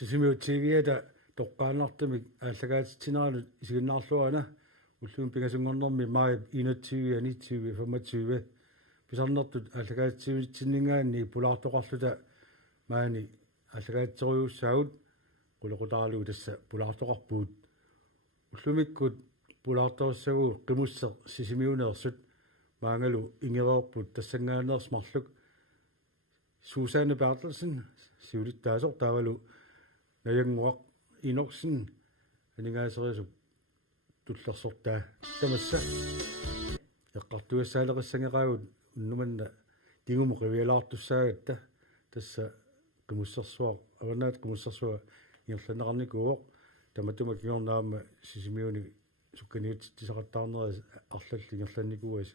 сисимиутсигиата тоққаанартимик ааллагаатитсинералут исигиннаарлуана уллуун пигасунгорнэрми маа 21 22 25 писарнертут ааллагаатитсиннингаанни пулаартоқарлута маани ааллагаатитеруйуссаагут quluqutaarlugu tassa pulaartoqarpuut уллумиккут пулаарторуссагуу qimусser сисимиунеерсут маангалу ингереерпут тассангаанеерсмарлук Susanne Bertelsen сиулиттаасор таавалу наянгуақ инорсин анигаасериасу туллерсортаа тамасса эққартуассаалеқиссангераагут уннуманна тигуму қивиалаартуссаагатта тасса qimусsersuaq аванаат qimусsersuа иерланеқарникуоқ таматума киорнаама сисимиуни сукканиутсисақаттаарнерас арлалли ингерланникуас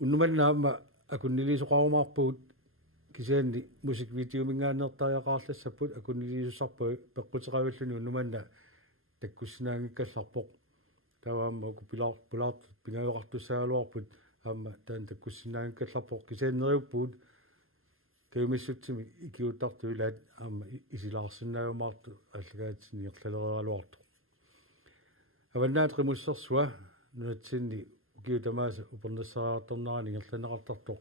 уннуманнаама акуннилисоқарумаарпуут кисианни мусиквидеомингаанертариақаарлассаппут акуннилисуссарпу пеққутераваллуни уннуманна таккуссинаангиккалларпоқ таваама уку пулаарт пингавеқартуссаагалуарпут аама таан таккуссинаангиккалларпоқ кисианнериуппуут кемиссутсими икиутартуилаат аама исилаарсиннаавамаарту аллагаатсини ерлалериалуарту аваннаат qimусserсуа нуатсинни укиутамааса упернассараартарнарани ингерланеқартартоқ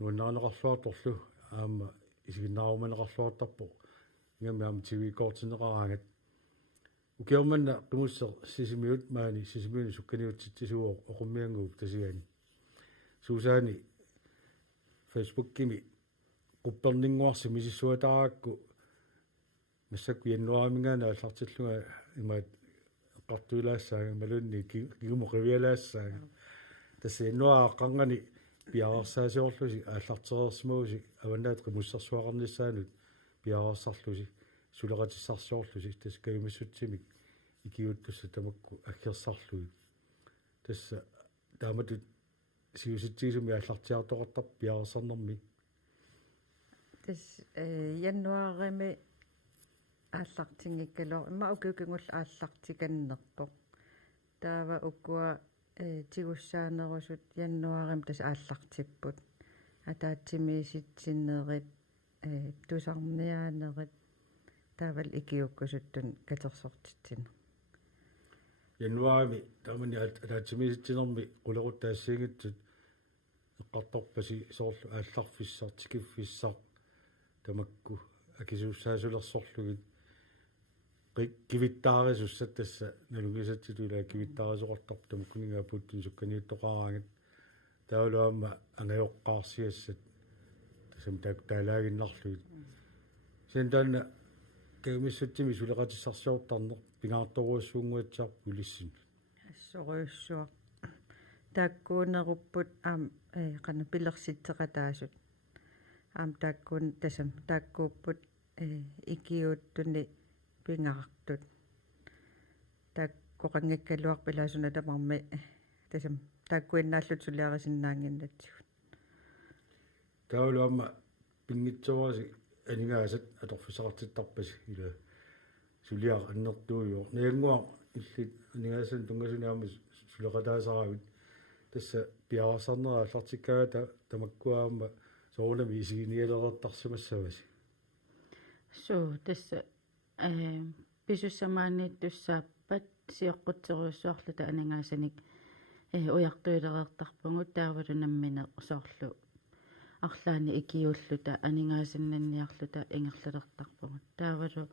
нуаннаарнеқарлуарторлу аама исигиннааруманеқарлуартарпо ингами аама тивикоортинеқараангат укиорманна qimусser сисимиут маани сисимиуни сукканиутситсисуо оқуммиангуук тасиани сусаани Facebook-кими qupperninguarsi misissuatarakku массакку яннуарамингаана аллартиллуга имаат эққартуилаассаага малунни кигуму қивиалаассаага тасса яннуааққангани пиарсаасиорлуси ааллартерерсмууси аваннаат qimусsersuaqarnissaanут пиарсарлуси сулеқатиссарсиорлуси тасса каюмиссутсимик икиуттусса тамакку аггерсарлуи тасса тааматут сиуситсигисуми ааллартиартоқартар пиарсарнэрми тас яннуарими ааллартингиккалоо имма укиукингулла ааллартиканнерпоқ таава уккуа тигуссаанерусут яннуарим тас ааллартиппут атаатсимииситсиннерит тусарниаанерит таавал икиуккусуттун катерсортитсина януарими таамани атаатсимииситсинерми qulерутаассигитсут эққарторпаси соорлу аалларфиссар тикиффиссар тамакку акисууссаасулерсорлугит кивиттаарисуссат тасса налугисатситуила кивиттаарисоқартар тамаккунингаа путтин сукканиуттоқараангат таулуамма ангайоққарсиассат тасам таалаагиннарлугит сентанна кемиссутсими сулеқатиссарсиортарнер пингаартторуассуунгуатсаарпу улиссин ассориуссуа тааккуунеруппут аам қана пилерситсеқатаасут аам тааккуун тасам тааккууппут икиуттуни пингартут тааккоқангаккалуар пилаасуна тамарми тасам тааккуиннааллут сулиарисиннаангиннатсигут таулуамма пингитсуаси анигаасат аторфисақартиттарпаси ила сулиар аннертууйо наянгуа иллит анигаасан тунгасунаама сулеқатаасаравит тасса пиарсарнера аллартиккаата тамаккуаама соолами исигиниалерертарсимассаваси суу тасса писуссамааниттуссааппат сиоққутсеруйуссуарлута анангаасаник уяртуилереертарпугут таавалу наммине соорлу арлаани икиуллута анингаасиннанниарлута ингерлалертарпугут таавалу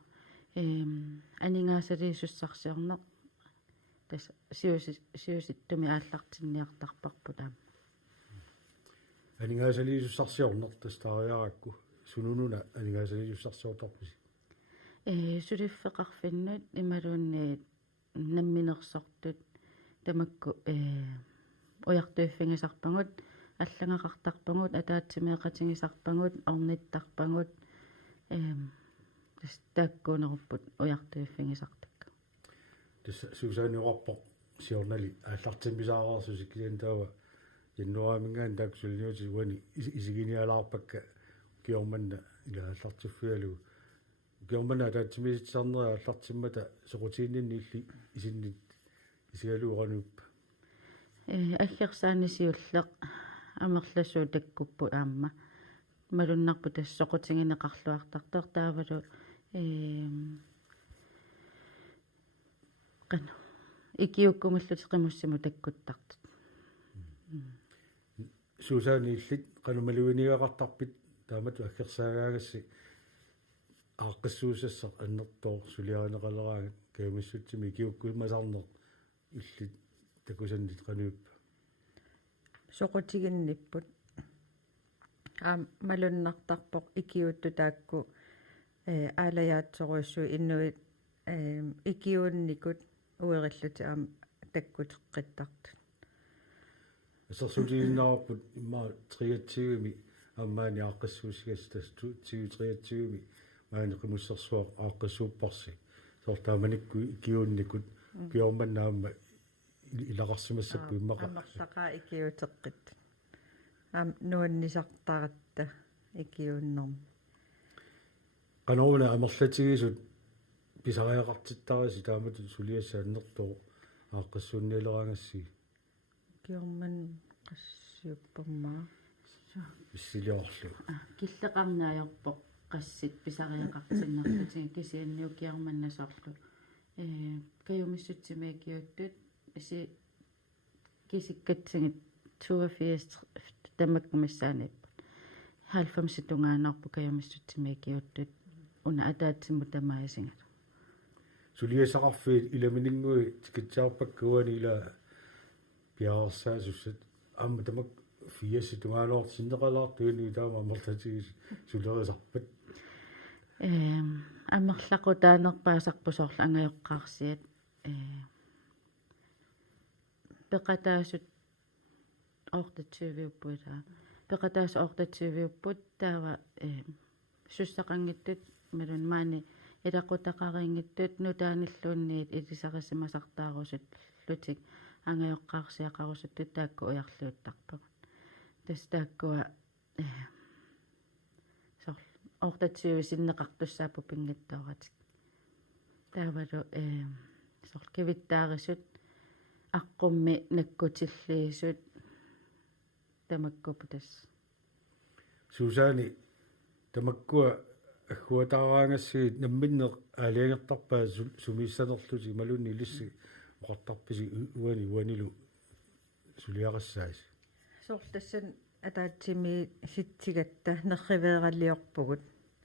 анингаасалиисуссарсиорнеқ тас сиуситтуми ааллартинниартарпарпу таама анингаасалиисуссарсиорнеқ тастаариаракку сунунуна анингаасалиисуссарсиортарпуси сулиффеқарфиннут ималуунни намминерсортут тамакку уяртуиффигисарпагут аллагақартарпагут атаатсимеэқатигисарпагут орниттарпагут тааккуунеруппут уяртуиффигисартакка тасса сусааниуарпоқ сиорнали ааллартимписаараарсуси килиантаава яннуаамингаан тааксулниути уани исигиниалаарпакка киорманна ила ааллартиффиалу киорманна таатсимиситсарнера ааллартиммата соқутииннинни илли исиннит исигалуурануппа аггерсааnisиуллеқ амерласуу таккуппу аама малуннарпу тассоқутингинеқарлуартартор таавалу qanu ikиуккумаллутеқимуссиму таккуттартут суусаани иллит qanumaliuniaqartarpit таамату аккерсаагаагасси ааққиссуусассақ аннертоо сулиаанеқалераагат каамиссутсими киуккумасарнеқ иллит такусаннит qanuyuppa соқутигинниппут малуннартарпоқ икиутту таакку аалаяатсоруйссу иннуит икиуунникут уериллути таккутеққиттарту ассерсулииннаарпут имма 23-ми аммаани ааққиссуусигас тас 23-ми маани қимуссерсуақ ааққиссууппарси сортааманикку икиуунникут киорманнаама илақарсимассаппу иммақа аммерлақаа икиутеққит нуаннисартаратта икиууннерм qanoruna амерлатигисут писариақартиттараси таамату сулиассааннертоо ааққиссуунниалераангасси киорман qassiupparmaa иссилиорлу киллеқарнаajorpoq qassит писариақартиннертутиги кисианниукиарманнасоорлу каюмиссутсимаакиуттут иси кисиккатсигит 82 тамаккумассааниппут 90 тунгаанаорпу каюмиссутсимаакиуттут уна атаатсимму тамаасингат сулиасақарфи иламинингуи тикитсаарпаккуани ила пиарсаасуссат амма тамак фиасси тунгаалоор синнеқалаартуини таама амерлатигис сулерисарпат аммерлақутаанерпаасарпусоорлу ангайоққарсиат пеқатаасут ортатсивиуппута пеқатаас ортатсивиуппут таава суссақангиттут малун маани илақутақарингиттут нутааниллуунниит илисарисимасартаарусут лутик ангайоққарсиақарусуттут таакку уярлуuttарпагут тас тааккуа сор ортатсиуи синнеқартуссаапу пингаттооратик таавалу сор кивиттаарисут аққумми наккутиллиисут тамаккупутас сусаани тамаккуа аггуатаараангассигит намминнеқ аалиангертарпаа сумиссанерлути малунни илисси оқартарписи уанилу сулиарассаас соорлтассан атаатсими ситсигатта нерривеералиорпугут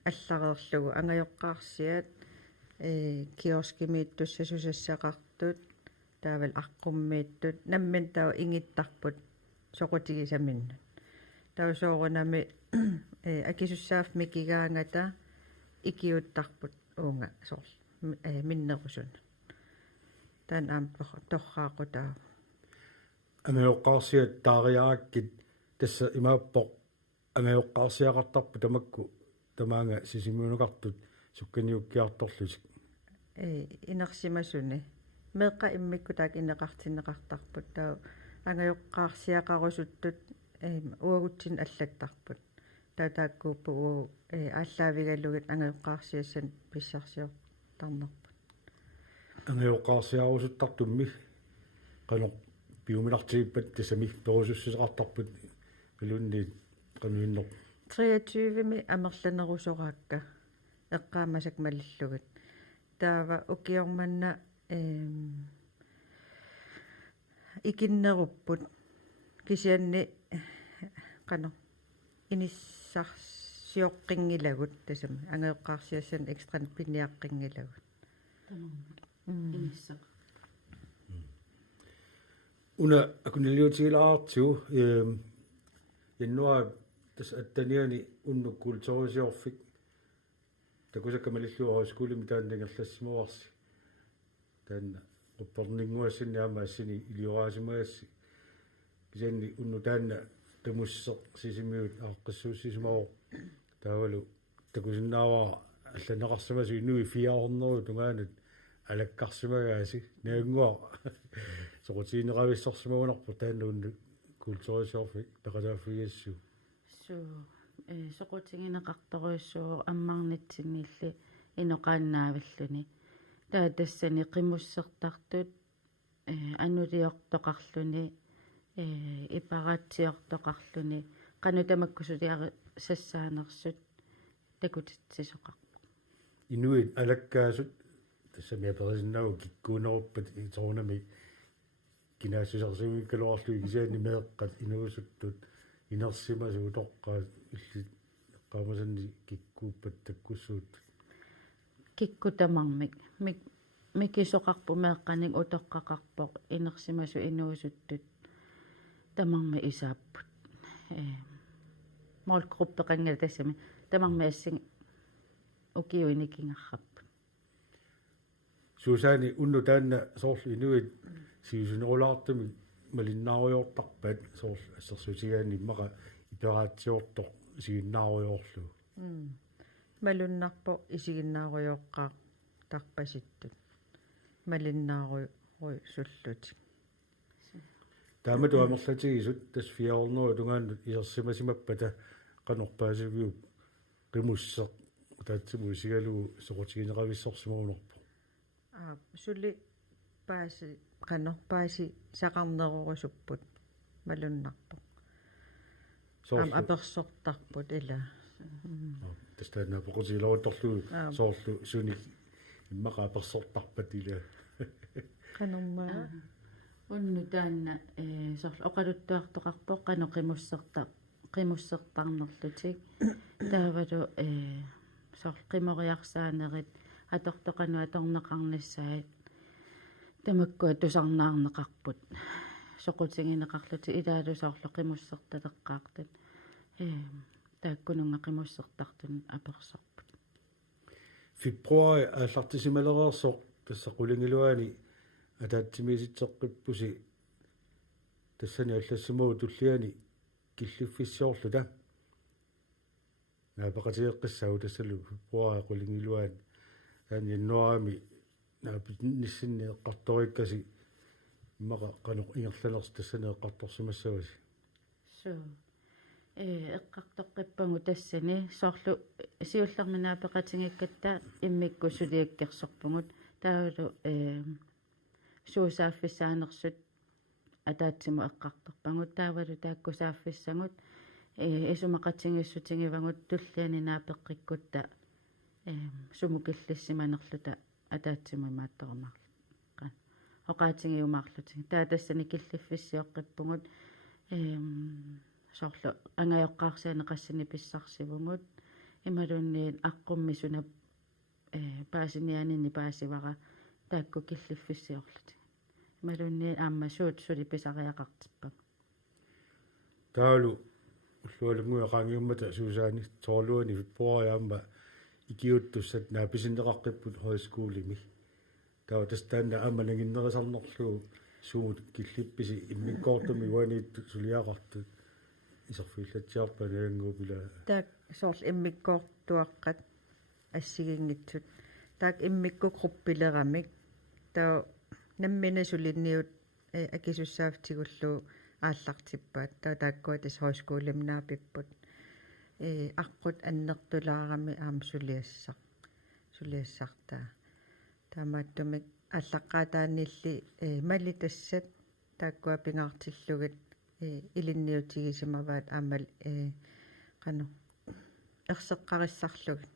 аллареерлугу ангайоққарсиат киоскимииттусса сусассақартут таавал аққуммииттут наммин таа ингиттарпут соқутигисаминнут таусоорунами акисуссаав микигаангата икиуттарпут уунга сорл миннерусун таан аам торраақутаа амеоққарсиат таариааккит тасса имааппоқ амеоққарсиақартарпу тамакку тамаанга сисимиунеқартут сукканиуккиарторлусик инерсимасуни меққа иммикку таак инеқартинеқартарпут таа ангайоққарсиақарусуттут уагутсин аллаттарпут таатааккууппу ааллаавигаллугит ангайоққарсиассан писсарсиортарнерпут амеоққарсиарусуттартумми qanoq piuminartigippat tasami perusussisaqartarput pilunniit qanuinneq 23-ми амерланерусораакка эққаамасак малиллугит таава укиорманна икиннеруппут кисианни qano иниссарсиоққингилагут тасам ангеоққарсиассан экстран пиниаққингилагут инисса una akuniliutigilaartu яннуа тас аттаниани уннуккулторисиорфик такусаккамалиллуа скуулими тааннингерлассимуарси таанна оппорнингуассинниама ассини илиораасимагасси кисанни унну таанна qimусseq сисимиут ааққиссууссисимао таавалу такусиннаава алланеқарсимасу инуи фиаорнеру тунгаанут алаккарсимагааси наагуа соқутиинерависсорсимагунарпу таанна унну култорисиорфик пеқалааффигиассу соқутингинеқарторуиссуу аммарнитсинниилли иноқааннаавиллуни таа тассани қимуссертартут анулиортоқарлуни ипаратсиортоқарлуни канутамаккусулиари сассаанерсут такутитсисоқар Inuit alakkaasut тассами аперисиннагу киккуунеруппат иторунами кинаассусарсуги калуарлуи кисаани меэққат инуусуттут инерсимасу тоққаа илли qaamasanni kikkuuppat takkussuut кикку тамармик микисоқарпу меэққаник утоққақарпоқ инерсимасу инуусуттут тамарми исааппут молгруппеқангала тассами тамарми ассин укиуиникингарраппут suusaani unnu taanna soorlu inuit siusunерулаартами малиннааруйортарпат соорл ассерсутигаани иммаqa ипераатсиорторт сигиннааруйоорлу малуннарпо исигиннааруйоққаа тарпаситтут малиннааруй суллути таамату амерлатигисут тас фиаорнеру тунгааннут исерсимасимаппата канорпаасивиу qimусseq таатсиму сигалуу соқутигинеқависсорсимуунерпо сули пааси канорпааси сақарнерорусуппут малуннарпо аперсортарпут ила тастанна поқутилоруторлуу соорлу суни иммаqa аперсортарпат ила канормаа унну таанна сорл оқалуттуартоқарпоқ қано қимуссертарнерлутик таавалу сорл қимориарсаанерит атортоқану аторнеқарнассаат тамаккуа тусарнаарнеқарпут соқутингинеқарлути илаалу соорлу қимуссерталеққаартат тааккунунга қимуссертартун аперсарпут фибруари ааллартисималереерсоқ тассақулингилуани атаатсимиситсеққиппуси тассани аллассимуу туллиани киллуффиссиорлу та наапақатиеққиссагу тассалу фибруари қулингилуани таани яннуарами наапитниссинни эққарториккаси иммаqa qanuq ingерланерс тассани эққарторсимассаваси so эққартоққиппангу тассани соорлу сиуллерминаапеқатингиккатта иммикку сулиаккерсорпугут таавалу суусааффиссаанерсут атаатсиму эққарторпангут таавалу тааккусааффиссагут исумақатингиссутингивангут туллиани наапеққиккутта сумукиллиссиманерлута атаатсиму маатторумарлу оқаатингиумаарлутин таатассани киллиффиссиоққиппугут соорлу ангайоққарсаани қассани писсарсивугут ималунниит аққуммисуна паасинианини паасивара таакку киллиффиссиорлути ималунниит ааммасуут сули писариақартиппак таалу уллуалунгуя qaangiummata suusaani toorluani fibruariaamma ikiuttussat naapisinnеқарқиппут хойскуулими таа тастаанна ааманагиннерисарнерлуу суут киллипписи иммиккоортуми уаниитту сулиақартут исерфиллатсиарпа наангуупила таак соорл иммиккоортуаққат ассигингитсут таак иммикку группилерамик таа наммина сулинниут акисуссаафтигуллуу ааллартиппаат таа тааккуатис хойскуулимнаапиппут аққут аннертулаарами аама сулиассартаа таамааттумик аллаққаатаанилли мали тассат тааккуа пингаартиллугат илинниутигисимаваат аамал қано ерсеққариссарлугат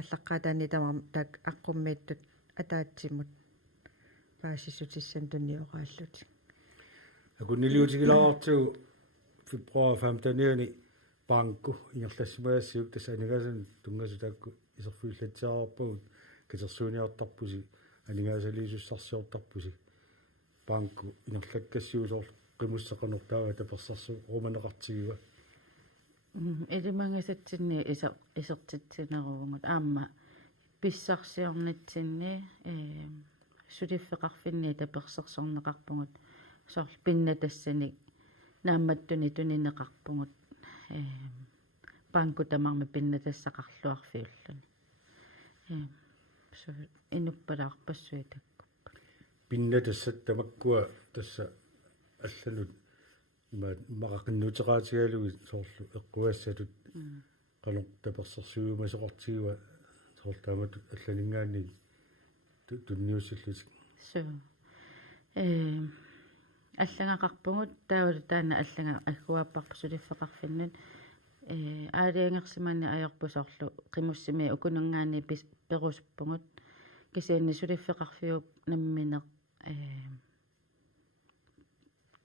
аллаққаатаани тамар таак аққуммииттут атаатсимут паасиссутиссан туниорааллути акуннилиутигилаартуу фибруари 15-ниани банку ингерлассимаяссиук тассанигасан тунгасу таакку исерфиллатсаарпагут катерсууниартарпуси анигаасалиисуссарсиортарпуси банку ингерлаккассиусоор qimуссақанортаага таперсарсу романеқартигива элимангасатсинни исертитсинеругут аама писсарсиорнитсинни сулиффеқарфинни таперсерсорнеқарпугут сорл пинна тассани наамматтуни тунинеқарпугут банку тамарми пинна тассақарлуарфиуллуни so инуппалаарпассуи таккуппа пинна тассат тамаккуа тасса алланут мақақиннутераатигалуги соорлу эққуассатут қалор таперсерсуумасоқартигуа соорлааматут алланингаани тунниуссиллут so аллангақарпугут таавал таана алланга аггуаппарпу сулиффеқарфиннут аалиангерсимани ajorpusorlu qimussimi ukunungaani perusuppungut kisianni suliffiqarfiup nammineq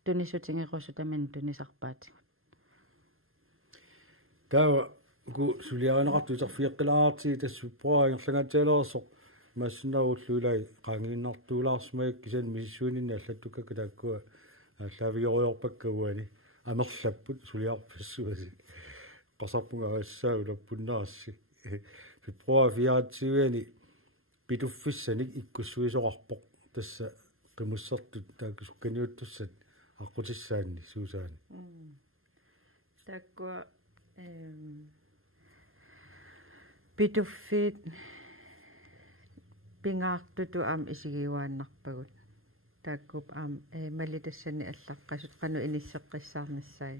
tunissutingequsutamin tunisarpaatigut таа ку сулиаанеқарту исерфиэққилаарти тассуппуа ингерлангаатиалерсоқ массинаагуллуулай qaangiinnartuulaarсмаик кисан миссуунинна аллаттуккака тааккуа ааллаавиориорпаккагуани амерлаппут сулиарпассуаси qasarpunga aassaagu lappunnaarsi фебруар 24 питуффиссаник иккуссуисоқарпоқ тасса қимуссартут тааккусукканиуттуссат аққутиссаанни суусаани таккуа питуффит пингаартуту аам исигиуааннарпагут тааккуп аам малитассани аллаққасут қану иниссеққиссаарнассай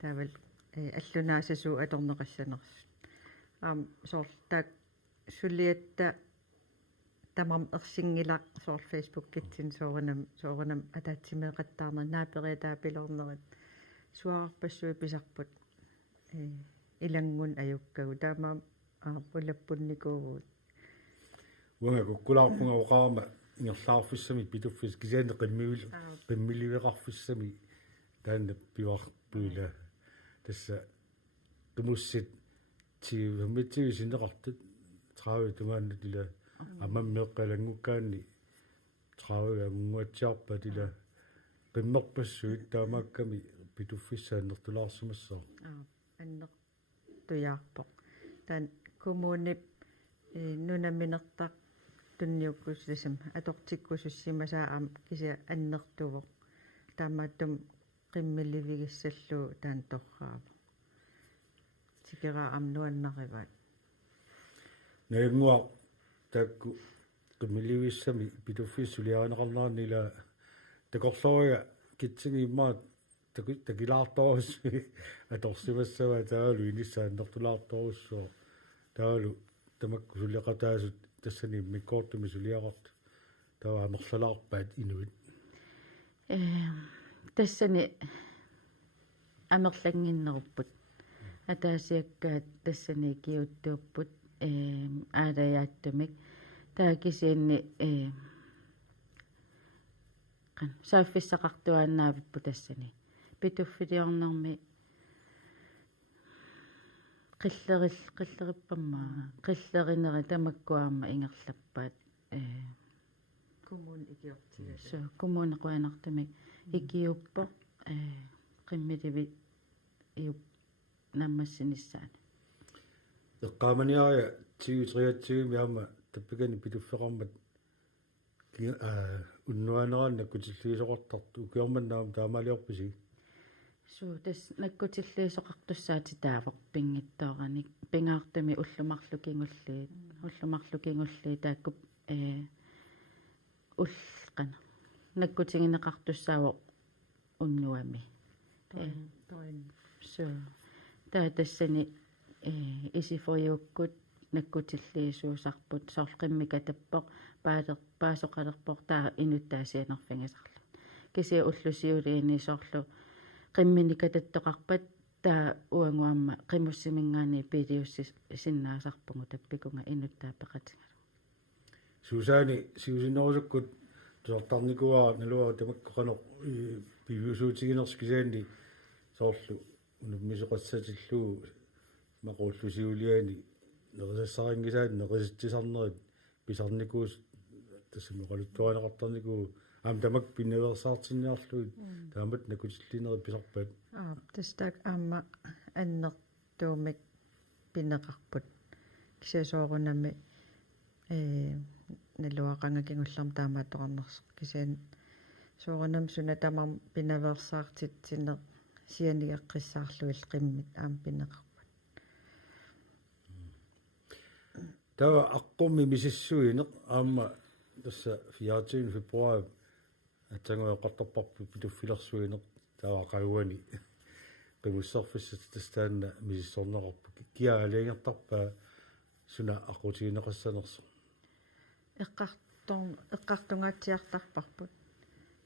таавал аллунаасасуу аторнеқассанерсут аам соорлтаак сулиатта тамам ерсингилақ соор фейсбук китсин сооринам атаатсимеэқаттаарна наапериатаа пилорнерит суарарпассуи писарпут илангун аюккагу таама пулаппунникуугут уанга куккулаарпунга оқаама ингерлаарфиссами питуффис кисаани қиммиливеқарфиссами таанна пиварпуила тасса тумуссит тивмитсиви синеқартут траави тунгаанна тила амаммеэққалангуккаанни траави аммуатсиарпа тила qimmerpassuit taamakkami pituffissaannertulaarsamassаа аннер туяарпоқ таан коммунип нунаминертақ тунниуккуссасам атортиккусуссимасаа аам кися аннертувоқ таамааттум qimmiливигиссаллуу таан торраава тикера амнуаннариваат наагуа такку qimmiливиссами питуффиссулиаанеқарнаарнила такорлорига китсигииммаат такилаарторусси аторсимассава таалу иниссааннертулаарторуссоо таалу тамакку сулиақатаасут тассани миккоортуми сулиақарт таа амерлалаарпаат инуит тассани амерлангиннеруппут атаасиаккаат тассани киуттууппут аалаяаттумик таакисиинни сааффиссақартуааннаавиппу тассани питуффилиорнэрми қиллериппаммаа қиллеринери тамаккуаама ингерлаппаат коммун икиортигас со коммунеқуанартумик икиуппо қиммиливи иуп наммассиниссаани эққааманиария 2023 яама таппикани питуффеқармат уннуанерaan наккутиллиисоқартарту укиорманнаам таамаалиорписи суу тас наккутиллиисоқартуссаати таавоқ пингиттоораник пингаартами уллумарлукингуллии тааккуп уллқана наккутингинеқартуссаавоқ уннуами тоин суу таа тассани исифоюуккут наккутиллиисуусарпут соорлқиммикатаппоқ паасоқалерпоқ таа инуттаасианерфингасарлу кися уллусиулиини соорлу qimminikatattоқарпат таа уангуамма qimуссимингаани пилиусси синнаасарпугу таппикунга инуттаапеқатингалу сусаани сиусинерусуккут тусартарникуаа налуа тамаккоқано пивиусуутигинерс кисаанни соорлу унуммисоқассатиллуу мақууллусиулиани нерисассарингисаат нериситтисарнерит писарникуус тассамеқалуттуанеқартарникуу аам тамак пинневерсаартинниарлуит таамат накутиллинери писарпаат тастак аама аннертуумик пиннеқарпут кисасоорунами налуақангакингуллерм таамаатоқарнерс кисаан соорунам суна тамам пинневерсаартитсинне сианигеққиссаарлуил қиммит аам пиннеқарпут таа аққумми мисиссуинеқ аама тасса 24 февруар атангоэқартарпарпу питуффилерсуинеқ таа қауани qimуссерфиссат тастаанна мисиссорнеқарпу киаалингертарпаа суна аққутигинеқассанерсо эққартунгаатсиартарпарпут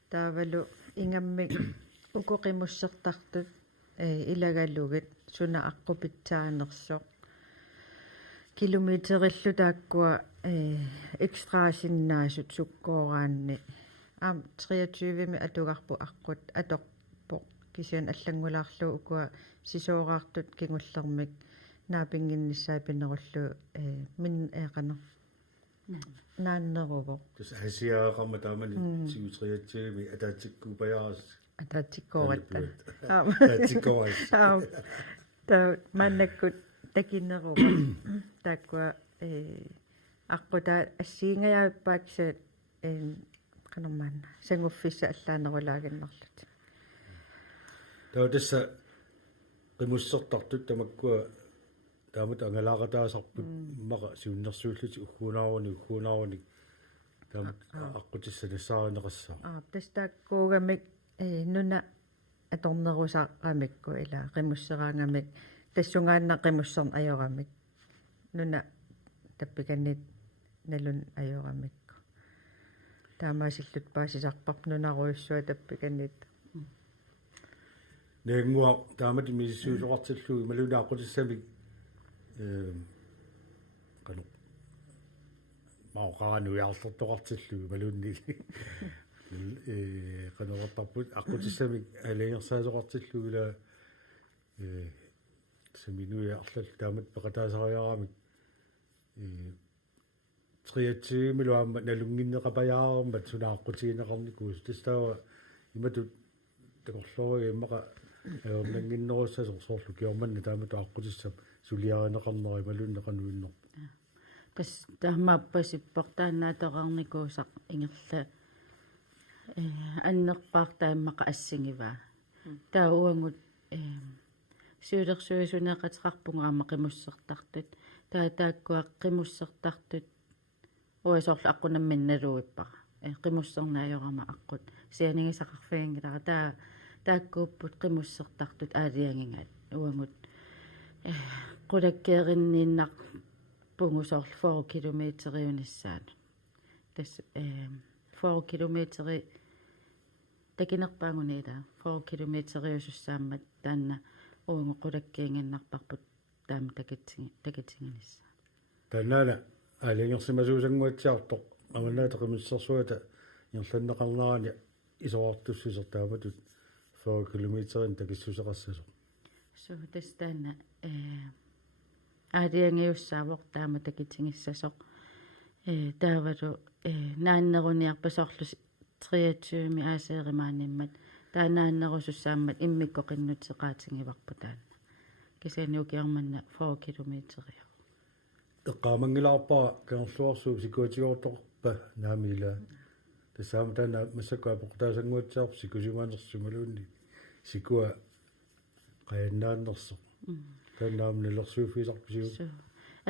таавалу ингаммик укоқимуссертартут илагалугит суна аққупитсааанерсоқ километриллу тааккуа экстраасиннаасут суккоораанни 23-ми атугарпу аққут аторпоқ кисиан аллангулаарлу укуа сисоораартут кигуллермик наапингиннссаапинеруллу мин эқано нааннеруво тас асиаагамма таамани 23-ми атаатиккупаяарас атаатиккоратта атаатиккорас та маннаккут такиннеруво тааккуа аққута ассиингаяаппаакса канамаана сангуффисса аллаанерулаагиннерлут таа тасса qimуссертартут тамаккуа таамат ангалааратаасарпут маqa сиуннэрсууллути уггунаарвани таамат аққутисса нассааринеқассаа тастааккуугамик нуна аторнерусаарамикку ила qimуссераангамик тассунгаанна qimуссерн ajорамик нуна таппиканнит налун ajорамикку таамаасиллут паасисарпарп нунаруйуссуа таппиканнит нэнгуа таамат мисиусоқартиллуги малунааққутиссамик кану маоқаануяарлертоқартиллуги малунни канаваттарпут аққутиссамик алиерсаасоқартиллугила саминуя арлал таамат пеқатаасариарамик 23 милуамма налунгиннеқапаяармат сунааққутигинеқарникуус тастава иматут такорлори иммақа аернангиннеруссасорсоорлу киорманна таамат аққутиссам сулиаринеқарнери малуннеқануиннер тас таамааппасиппортаанаатоқарникуусақ ингерла аннерпаартааммақа ассигиваа тауангут сюдерсуисунеқатеқарпунгаама қимуссертартут таатааккуа қимуссертартут уасоорлу аққунамминналуиппара қимуссернаajorama аққут сианигисақарфиангилара тааккууппут қимуссертартут аалиангингаат уангут қулаккеериннииннақ пунгусоорлу 4 километриунissaanu тас 4 километри такинерпаагунила 4 километриусуссааммат таанна уангу қулаккеингиннарпарпут таама такитсигинисса танаана алингерсимасуусангуатсиартоқ аманаатеқимиссерсуата ирланнеқарнаарани исоортуссусертааматут 4 километрин такиссусеқассасо so тастаана аадиангиуссаавоқ таама такитсигиссасоқ таавалу нааннеруниарпасоорлу 23ми аасееримааниммат таанааннерусуссааммат иммиккоқиннутеқаатингиварпу таана кисаниукиарманна 4 километриа эққаамангилаарпаа кеорлуарсуу сикуатигоорторпа наамила тасаамтана массакуа портаасангуатсаарп сикусимаанерсумалуунни сикуа qayannaannerso танаамнилерсууфисарписуу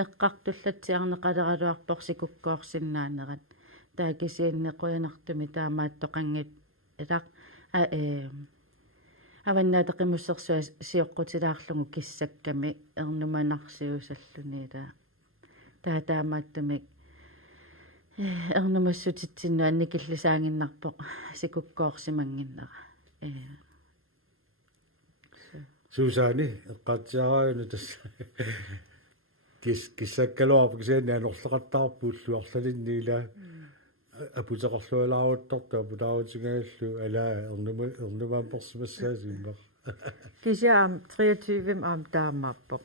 эққартуллатсиарнеқалералуарпор сикуккоорсиннаанерат таакисииннеқуянартуми таамааттоқангит илақ аваннаатеқимуссерсуа сиоққутилаарлугу киссакками ернуманарсиусаллунила таатаамааттумик ернумассутитсинну анникиллисаангиннарпоқ сикуккоорсимангиннера суусаани эққаатсиарааюна тасса киссаккалуарпа кисаани анерлеқаттаарпууллу арлалинниила апутеқарлуалааруттарта апутааутингааллу алаа ернумаан персимассаасиммар кисиаам 23-им аам таамааппоқ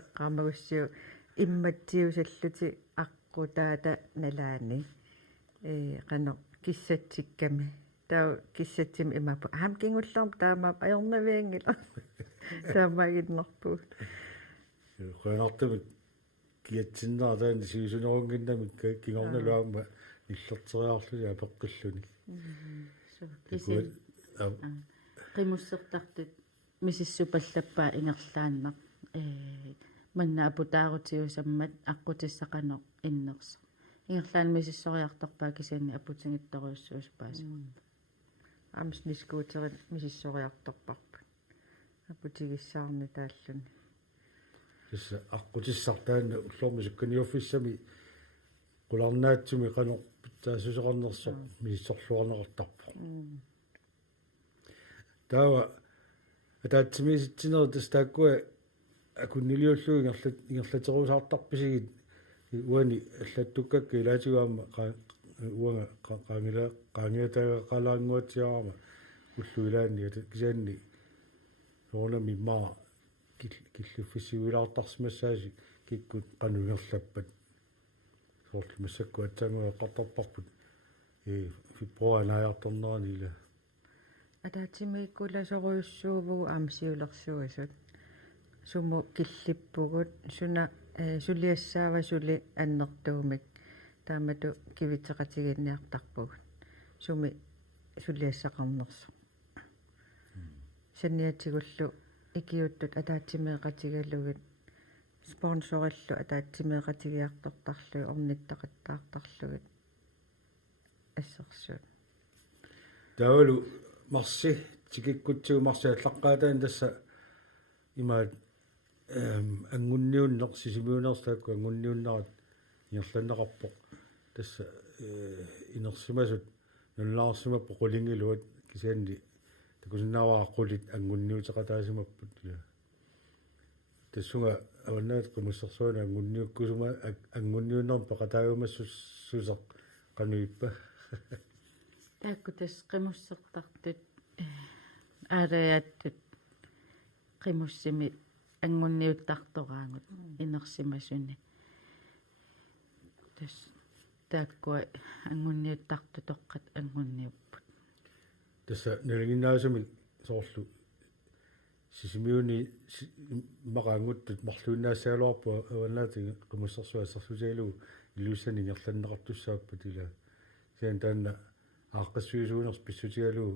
эққаамагуссиу имматсиусаллути аққутаата налаани қано киссатсикками таа киссатсим имапу аам кингуллерм таамаап аернавиангила таамагиннарпу қойнартами киатсиннаа таани сиусунерунгиннами кингорналуаама иллертериарлуни апеққиллуни кисин qimуссертартут мисиссупаллаппаа ингерлааннар манна апутаарутиусаммат аққутиссақано иннерс ингерлаан мисиссориарторпаа кисианни апутингитторуйуссуус пааса амс нискуутерит мисиссориарторпарпут апутигиссаарни тааллуни тасса аққутиссартаанна уллорми сукканиуффиссами qulарнаатсуми qanor таасусеқарнерсо миссорлуарнеқартарпо таава атаатсимиситсинер тастааккуа акуннилиуллуу ингерлатерусаартарписигит уани аллаттуккакка илаатигуаама уанга qaangiataqalaanguatiarama уллу илаанни кисаанни соонами маа киллуффисиуилаартарсимассааси киккут qanungерлаппат соорлу массакку атсаамага qattarparput фибруанааяарторнерани ила атаатимиккула соруйуссуувгу аамсиулерсуасут суму киллиппугут суна сулиассаава сули аннертуумик таамату кивитеқатигинниартарпугут суми сулиассақарнерсу санниатигуллу икиуттут атаатимеэқатигалугит спонсориллу атаатимеэқатигиартортарлуи орниттақаттаартарлугит ассерсуут таавалу марси тикиккутсигу марси аллаққаатаан тасса имаат ангунниуннеқ сисимиунерстаакку ангунниуннерат иерланнеқарпоқ тасса инерсимасут нуллаарсимаппо qulingilуат кисаанни такусиннаавааққулит ангунниутеқатаасимаппут тассунга аваннаат қимуссерсуана ангунниуккусума ангунниуннерм пеқатаавумассуссусеқ qanуиппа тааккутас qimуссертартут аалааттут qimуссими ангунниуттартораангут инерсимасуни тас тааккуа ангунниуттартутоққат ангунниуппут тасса налигиннаасуми соорлу сисимиуни мақаангуттут марлууннаассаалуарпу аваннаати qimуссерсуассерсусаилу илуссани ингерланнеқартуссааппут ила сиан таанна ааққассуисуунерс писсутигалу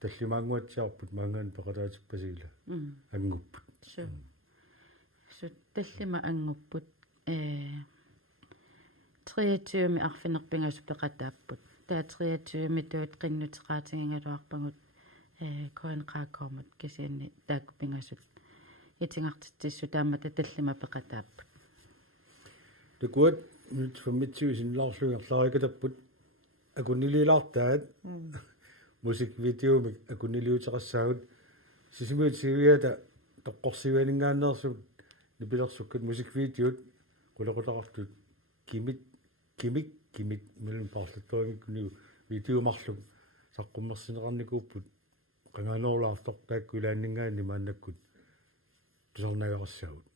таллимаангуатсиарпут маангаан пеқатаатиппасигила ангуппут су таллима ангуппут 23 арфинерпингасу пеқатааппут таа 23 туут qinнутеқаатингингалуарпагут коинқааккормут кисианни тааккупингасут итингартиссу таамата таллима пеқатааппут такуат nyt фаммитсуисинлаарлугерларикатаппут акуннилилаартаат мусиквидеомик акуннилиутерассаагут сисимиут сивиата тоққорсиваанингааннерсут нипилерсуккат мусиквидеот qulaqulaqartut кимик милун парлаттуагиккуниу видеомарлук саққуммерсинеқарникууппут qangaanoorlaartor taakkuilaanningaanni maannakкут тусарнагарассаагут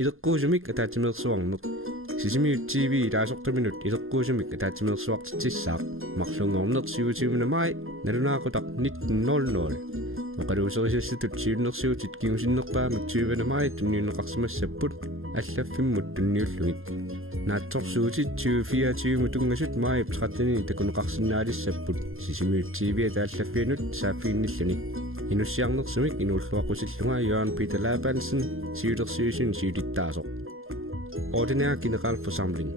илеққуусумик атаатимеерсуарнеқ сисимиут TV илаасортуминут илеққуусумик атаатимеерсуартитсаақ марлунгорнеқ 27 май налунаақутақ 19:00 мақалуусерисассутут сиуннерсиутит кигусиннерпаамик 20 май тунниунеқарсимассаппут аллаффиммут тунниуллугит наатсорсуутит 2024 мутунгасут маип 13 такунеқарсинаалиссаппут сисимиут TV атааллаффианут сааффиинниллуни инуссиарнерсумик инууллуақусиллунга Jørgen Peter Labansen syudersygen syudittaasor Ordinær generalforsamling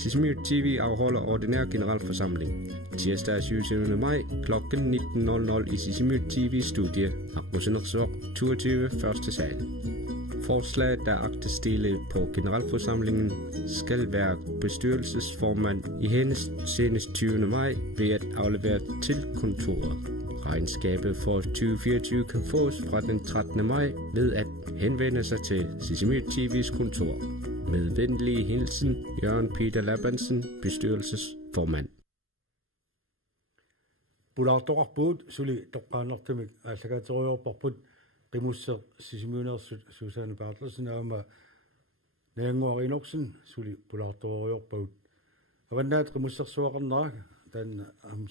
Sisimiut TV afholder ordinær generalforsamling tirsdag 27. maj kl. 19:00 i Sisimiut TV-studie Akmusenersuaq 22 første sal. Forslaget, der agtes dele på generalforsamlingen, skal være bestyrelsesformand i hendes senest 20. maj ved at aflevere til kontoret. Regnskabet for 2024 kan fås fra den 13. maj ved at henvende sig til Sisimiut TV's kontor. Med venlig hilsen, Jørgen Peter Labansen, bestyrelsesformand. Pulaartoqarpuut suli toqqaanertumik aalлагатеруйорпарпут qimusser sisimiunersut Susanne Bartelsen aama naanguarinorsun suli pulaartoruйорпагут аваннаат qimussersuaqarnera taan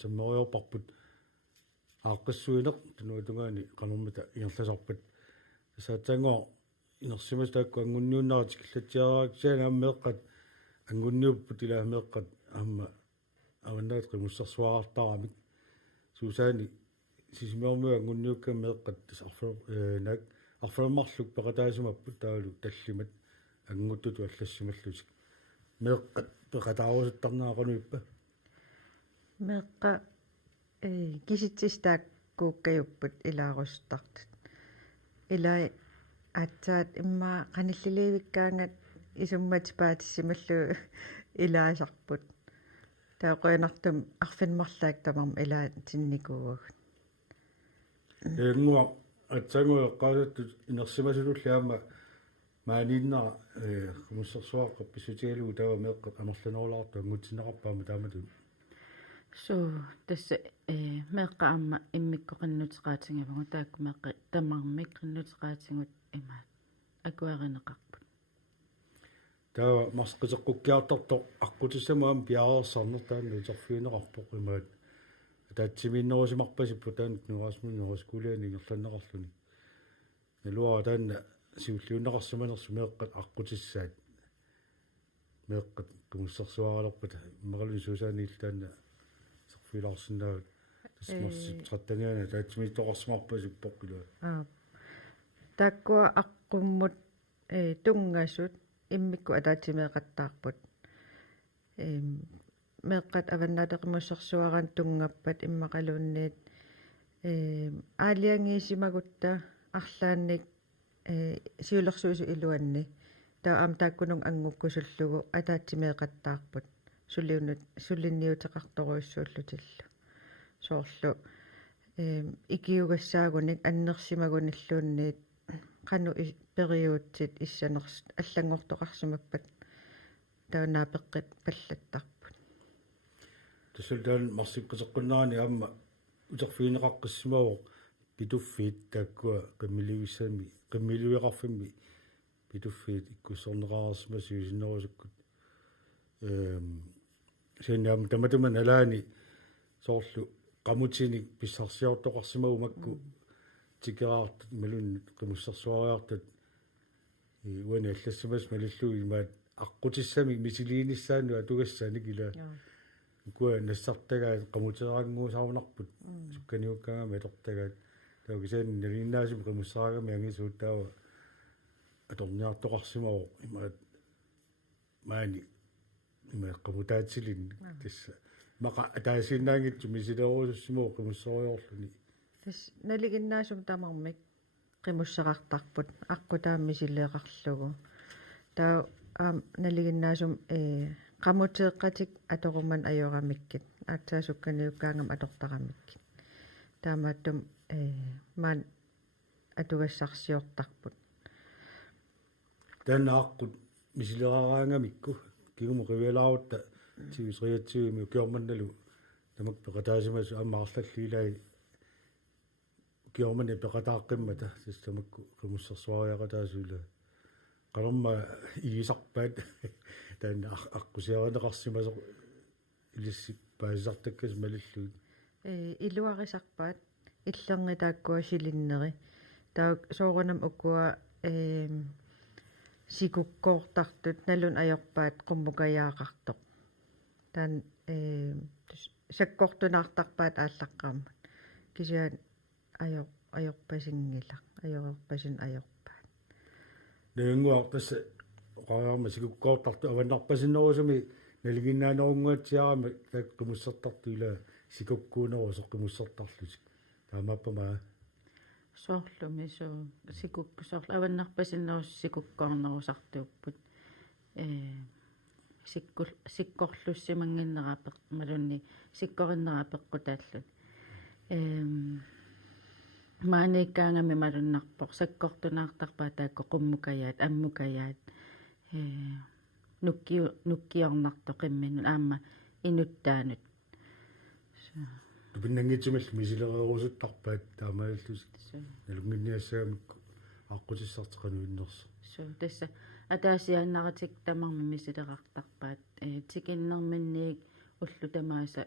sammeriorparput aaqqissuineq tunuutungaani qanurmata ingerlasarpat saatsango inersimas taakku angunniunnarat killatiaraaksaana ammeeqqat angunniupput ilaameeqqat aama аваннаат qimussersuaqartaramik Susanne сисимиормуа анgunniukkammeeqqat тасарфер арфермарлук пеқатаасумаппут таалу таллимат ангуттуту аллассималлусик меэққат пеқатаарусуттарнаақануиппа меэққа киситсистааккууккаюппут илаарустартут илай атсаат имма қаниллиливиккаангат исуммат паатиссималлу илаасарпут таақуинартум арфинмарлаак тамарм илаа тинникуугагут энгуа атсангуа qaasattu inersimasulullaama мааниннера кумуссерсуаққа писсутигалугу тава меэққат амерланерулаарту ангутсинеқарпаама таамату so tässä meqqa amma immikkoqinnuteqaatiнгавгу таакку меққи тамармик qinnuteqaатингут имаат акуаринеқарпут тава марсқисеққуккиартарто аққутиссамаам пиаарерсарнертаанну итерфиунеқарпоқ имаат таатсиминнерусимарпасиппу таанут нуасмуннерускулиани ингерланнеқарлуни налуара таанна сиуллиуннеқарсиманерсу меэққат аққутиссаат меэққат кумуссерсуаралерпат меқалун сусааниил таанна серфилаарсинаават тасмарсит траттаниана таатсимиттоқарсимарпасиппоқ илуа таккуа аққуммут тунгасут иммикку атаатимеэқаттаарпут меэққат аваннаатеқимуссерсуаран тунгаппат иммақалуунниит аалиангиисимагутта арлаанник сиулерсуусу илуанни таа ам тааккунун ангуккусуллугу атаатимеэқаттаарпут сулиунут суллинниутеқарторуиссууллутиллу соорлу икиугассаагуник аннерсимагуниллуунниит qanu periuutsit issанерс аллангортоқарсимаппат таунаа пеққит паллаттарпут тасулдаан марсипқисеққуннаани аама утерфиинеқаққиссимавоқ питуффиит тааккуа каммиливиссами каммилуеқарфимми питуффиит иккуссорнеқарсима сиусиннерусуккут синаам таматуман алаани соорлу qamutini писсарсиортоқарсимаву макку тикераартут малун qimуссерсуариартут уани аллассамас малиллуги имаат аққутиссами мисилииниссаану атугассааник ила куа нассартагаа qamутерангуусаарнарпут сукканиуккаангами атортагаат таукисаан налиннаасим qimуссараагами ангисууттаава аторниартоқарсимао имаат маани имаа qamutaatsilin тасса мақа атаасиннаангитсу мисилеруусуссимоо qimуссориорлуни тас налигиннаасум тамармик qimуссақартарпут аққутаамми силеэқарлугу таа налигиннаасум qamutеэққатик аторуман ajорамиккит аатсаасукканиуккаангам атортарамиккит таамааттум маан атугассарсиортарпут танааққут мисилерараангамикку кигуму ривелаарутта тиусриатсигими киорманналу тамак пеқатаасимасу аммаарлаллилай киормани пеқатааққиммата тассамакку qimуссерсуариақатаасуула qalerma iisarpaat taanna aqusiaranеqarsimasoq ilissi paasisartakkas malulluut илуарисарпаат иллернитааккуа силиннери таа соорунам уккуа сикуккоортартут налун ajorpaat qummukаяақартоq таан саккортунаартарпаат ааллаққармат кисиаат ajorpasiнгила ajorerpasin ajorpaat нэнгуар тасса qaarma sikukkoortartu avannarpasinnerusumi налигиннаанерунгуатсиарами таккумуссертартуила sikukkuuneru soqqimussartarlusik таамаппама соорлуми соо сикуккусоорлу аваннарпасиннерус сикуккоорнерусартууппут сиккорлуссимангиннерапеқ малунни сиккориннерапеққутааллут maanikkaangami malunnerpoq sakkortunaartarpaa taakko qummukаяат аммукаяат нуккиорнарто qimminun аама инуттаанут тупиннангитсумал мисилерерусуттарпаат таамааллус налунгинниассаамикку аққутиссартеқануиннерсо so тасса атаасиааннаратик тамарми мисилерартарпаат тикиннерминниик уллу тамааса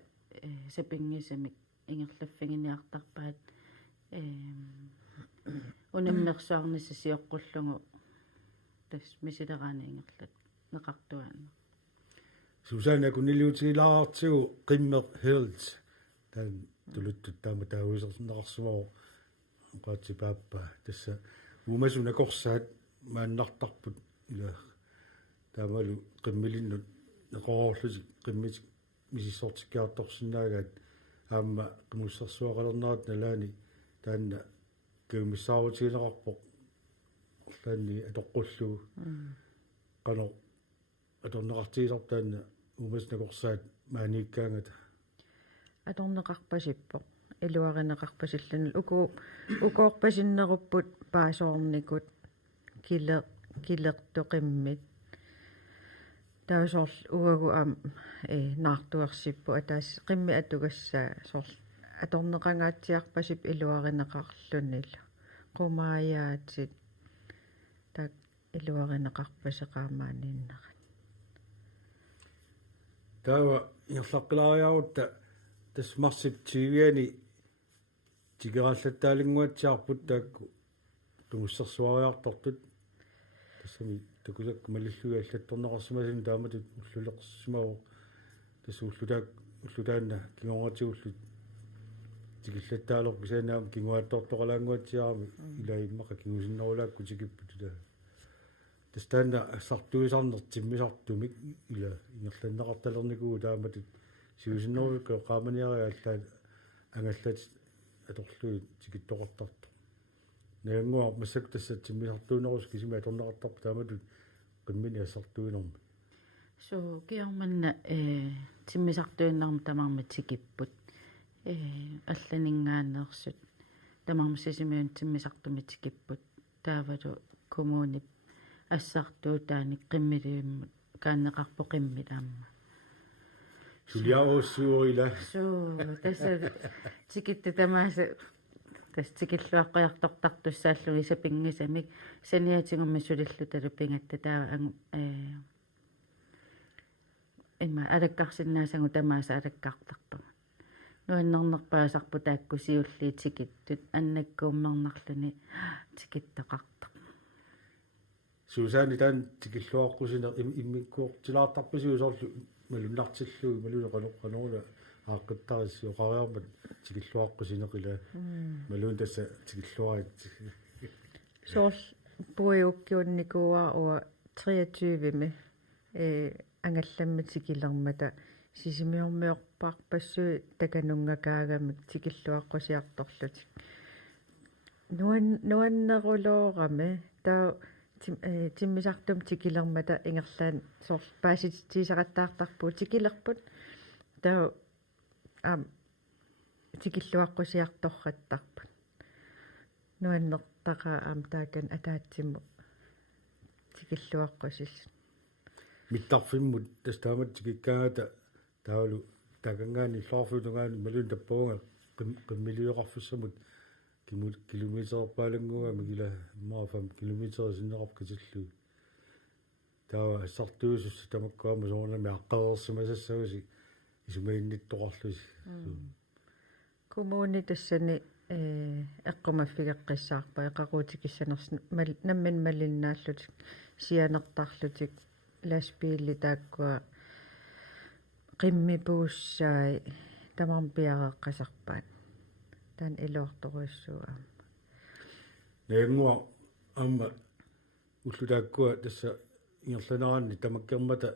сапингисамик ингерлаффигиниартарпаат унаммерсуарнисса сиоққуллугу тас мисилераани ингерлат неқартуаана Susanna kuniliutilaartigu qimmeq hills tan tuluttut taama taawisernersumo qaatipaappa tassa umasuna korsaat maannartarput ila taamalu qimmilinnut neqororlusi qimmit misissortikkiartorsinnaagaat aamma qimussersuaqalernaat nalaani taanna kuumissaarutiileqarpoq taanni atoqqullugu qano аторнеқартиилартаанна умаснакорсаат maanikkaangata аторнеқарпасиппоқ илуаринеқарпасиллани укоорпасиннеруппут паасоорникут килертоқиммит таасоорл уагу наартуерсиппу атаас қимми атугассаа сорл аторнеқангаатсиарпасип илуаринеқарлунила қумааяатит так илуаринеқарпасеқаамааниннера таава ирлаққилариарутта тасмарсип тивиани тигераллаттаалингуатсиарпут таакку тумуссерсуариартартут тассами такулакку маллуга аллатторнеқарсимасин тааматут уллулеқсимау тассууллутаак уллутаанна кигоратигуллут тигиллаттаалор писаанаам кигуааттортоқалаангуатсиарами илаиммақа кигусиннерулаакку тикиппутута тастанна сартуисарнертиммисартумик ила ингерланнеқарталерникуу тааматут сиусиннерулукка qaamaniaria аллаат ангаллат аторлуи тикиттоқартарто наангуа массак тассатсиммисартуунерус кисима аторнеқартарпу тааматут қиммини ассартуинерми so kiormanna timmisartuinnerma tamarma tikipпут алланингаанеерсут тамарма сисимиун тиммисартуми tikipпут таавалу коммунip ассартуу тааник qimmiluimmut kaanneqarpo qimmit aamma сулиаруссууила so таса тикитта тамааса тас тикиллуаққиартортартуссааллуги сапингисамик саниатингумма сулиллу талуппингатта таа имма алаккарсиннаасангу тамааса алаккартарпага нуаннернерпаасарпу таакку сиулли тикиттут аннаккууммернарлуни тикиттақартақ Susanne tan tikilluaqqusinner immikkuortilaartarpasiusорlu malunartilluu malunaqanuqqanuula aaqqittarissio qariarmat tikilluaqqusineqila malun tassa tikilluarit soorl puiukkiunnikua uа 23-ми ангалламми тикилермата сисимиормиорпаарпассуи таканунгакаагамик тикиллуаққусиарторлутик нуаннерулоорами таа тиммисартум тикилермата ингерлаан сорл пааситсисақаттаартарпуу тикилерпут таа тикиллуаққусиарторраттарпут нуаннертаqa таакан атаатсиму тикиллуаққусис миттарфиммут тастаамат тикиккаагата таалу такангаани лоорфутунгаани малун таппуунга qimmiluuqarfussamut километр палангуа мигила мафам километр синнеқарп кисиллу таа сартуусус тамаккуама соонами аққаерсимасассавси исумаинниттоқарлуси коммуни тассани эққумаффигеққиссаарпа эқақуутикиссанерс наммин малиннааллутик сианертарлутик ласпиилли тааккуа qimmipuussai tamam piaqeqqasarpaat tan iluartoruissuga neengua amma ullutaakkua tassa ingerlaneraanni tamakkermata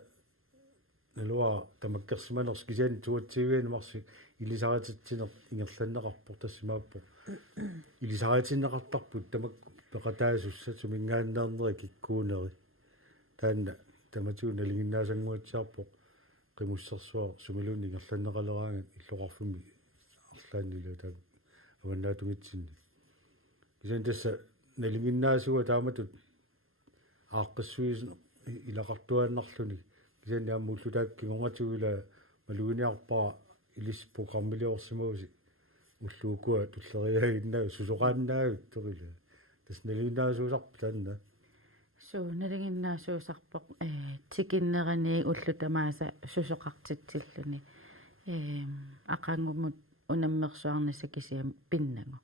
nalua tamakkersimaners kisian tuatsiuiin marsi ilisaratitsineq ingerlanneqarpor tassimaappo ilisaratinnеqartarput tamak peqataasussa sumingaanneerneri kikkuuneri taanna tamatuuna liginnaasanguatsiarpo qimussersuar sumiluunni ingerlanneqaleraangat illoqarfumi арлааннилу таа аваннаатугитсинни кисен тасса налингиннаасуга тааматут ааққиссуис илақартуааннарлуни кисен нааммууллутаакки гонгатугила малугиниарпаа илис программилиорсимауси уллуукуа туллериаагиннаа сусоқааннаагут торила тас налингиннаасуусарпа таанна суу налингиннаасуусарпоқ тикиннерани уллутамааса сусоқартитсиллуни ақангуммут унаммерсуарнаса кисиам пиннагу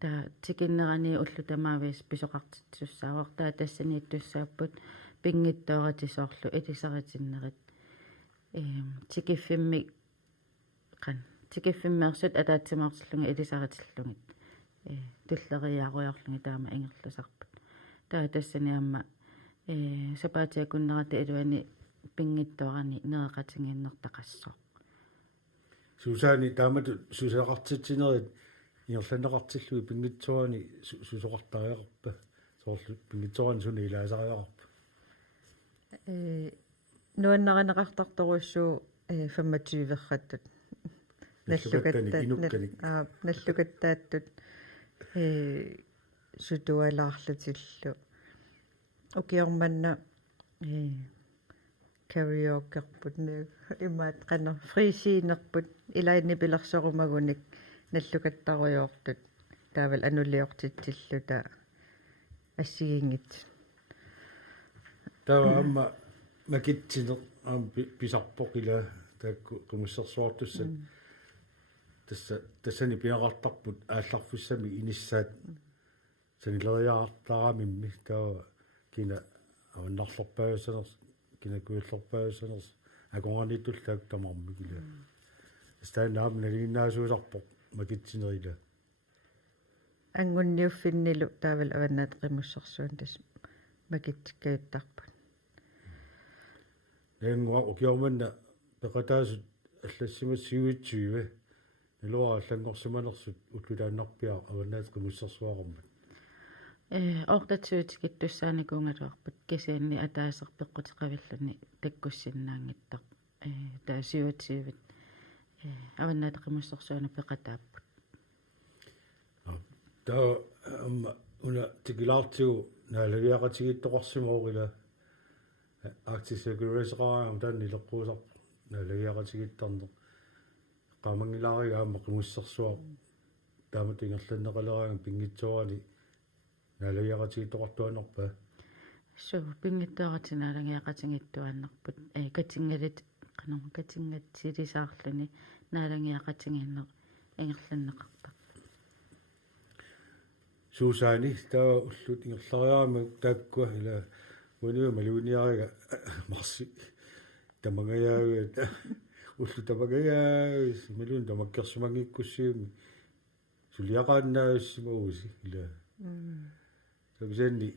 таа тикиннерани уллутамаавис писоқартитсуссаавар таа тассанииттуссааппут пингитторатисоорлу элисаритиннерит тикиффимми қан тикиффиммерсут атаатсимаартиллунга элисаритиллугит туллериааруйорлуги таама ингерласарпут таа тассаниамма сапаатиакуннерата илуани пингитторани неэқатингиннертақассоо сусаани таамату сусеқартитсинерит иерланеқартиллуи пингитсуани сусоқартариақарпа соорлу пингитсуани суна илаасариақарпа нуаннеринеқартарторуссуу 25-ерраттут наллукаттааттут сутуалаарлутиллу укиорманна karaoke-пут имаат қана фрисиинерпут илаинни пилерсорумагуник наллукаттаруйоортут таавал анулиортитсиллута ассигингит таа амма макитсинеқ аам писарпоқила таакку қумуссерсуартуссат тассани пиақартарпут аалларфуссами иниссаат санилериаартарамимми таа кина аваннарлорпаасанерс кинакуиллорпаасанерс аконгорниттуллаак тамармикила станаам налигиннаасуусарпоқ макитсинерила ангунниуффиннилу таавал аваннаат қимуссерсуун тас макитсиккаюттарпут ненгуа окиорманна пеқатаасут аллассимассиуитсуиве налуара аллангорсиманерсут уллутааннарпиаа аваннаат қимуссерсуараммат ортатсуутикиттуссааникунгалуарпут кисианни атаасерпеққутеқавиллани таккуссиннаангиттар таасиуатсиивит аваннаат қимуссерсуана пеқатааппут таа амма уна тикилаартиу наалавиақатигиттоқарсимоорила актисэгурэсеқараам таанни леққуусарпу наалавиақатигиттарнеқ qaamangilaaрига аама қимуссерсуа таамат ингерланнеқалераага пингитсуарани налавиақатигиттоқартуанерпа суу пингитторатинаалангиақатингиттуаннарпут катингалит qanum катингат силисаарлуни наалангиақатингиннеқ ингерланнеқарпа суусаани таа уллут ингерлариарама тааккуа ила униу малуниарига марси тамагаяавиат уллу тамагаяавис малун тамаккерсумангиккуссиуми сулиақааннаависсимауси ила табисэнни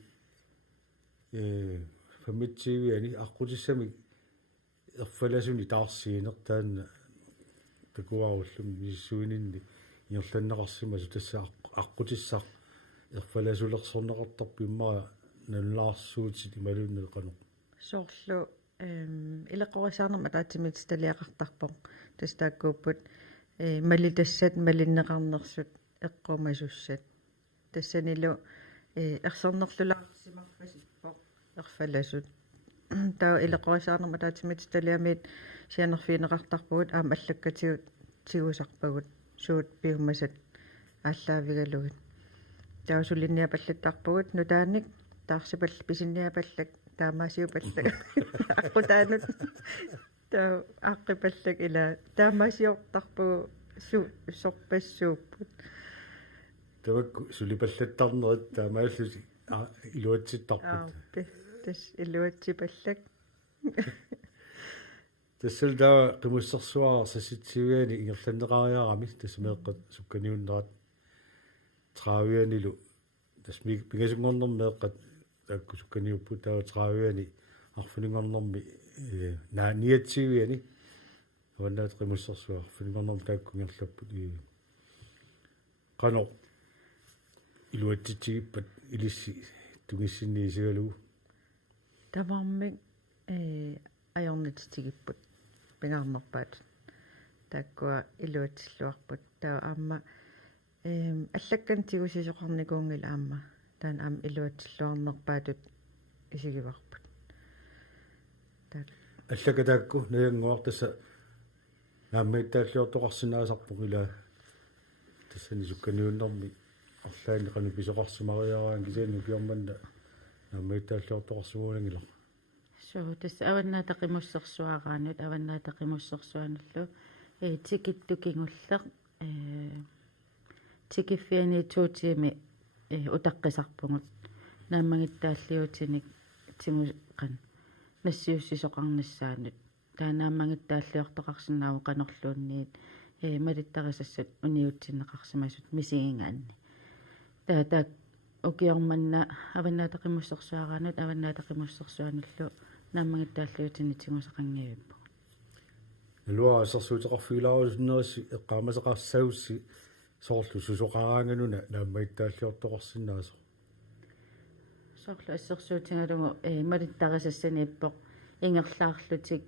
фамитсивиани аққутиссами ерфаласуни таарсиинер таанна такуауллум миссуининни иерланнеқарсимасу тасса аққутиссаа ерфаласулерсорнеқартарпи иммаа наллаарсуутит ималууннеқану соорлу илеқорисаарнерма таатимит талиақартарпоқ тастааккууппут малитассат малиннеқарнерсут эққумасуссат тассанилу ерсернерлулаарсимарфасиппоқ ерфаласут таа илеқорисаарнерма таатимит талиамит сианерфиинеқартарпугут аама аллаккатигут тигусарпагут суут пиумасат ааллаавигалугит таусулинниа паллаттарпугут нутааник таарсипал писинниапаллак таамаасиупаллак аққутаанут таа аққипаллак ила таамаасиортарпугу сорпассууппут тавак сулипаллаттарнерит таамааллуси илуатситтарпут тас илуатсипаллак тассал таа қимуссерсуара сасситсивиани ингерланнеқариарами тассамеэққат сукканиуннерат траавианилу тасми пигасунгорнэрмеэққат таакку сукканиуппу таа траавиани арфунингорнэрми ниатсивиани аваннаат қимуссерсуар арфунингорнэрми таакку ингерлаппут qano илуатситсигиппат илисси тугиссинниисигалугу тамармик ajornitsigipпут пинаарнерпаат тааккуа илуатсиллуарпут таа аама аллаккан тигусисоқарникуунгил аама таан аама илуатсиллуарнерпаатут исигиварпут таа аллака таакку наянгуартасса нааммиттааллиортоқарсинаасарпук ила тассани сукканиуннэрми арлаани қану писоқарсимариараан кисаани пиорманна нааммиттааллиортоқарсугуулангила соо тас аваннаата қимуссерсуараанут аваннаата қимуссерсуануллу тикиттукингуллеқ тикиффиани туутиими утаққисарпугут нааммагиттааллиутиник тиму қан нассиуссисоқарнассаанут таанааммагиттааллиортоқарсинааву қанерлуунниит малиттарисассат униутсиннеқарсимасут мисигингаанни таа укиорманна аваннаата қимуссерсуараанут аваннаата қимуссерсуануллу нааммагиттааллиутини тимусақангиуиппу налуа ассерсуутеқарфигилаарусиннерисси эққаамасеқарсаусси соорлу сусоқараангануна нааммагиттааллиортоқарсинаасо соорлу ассерсуутингалугу малиттарисассани иппоқ ингерлаарлутик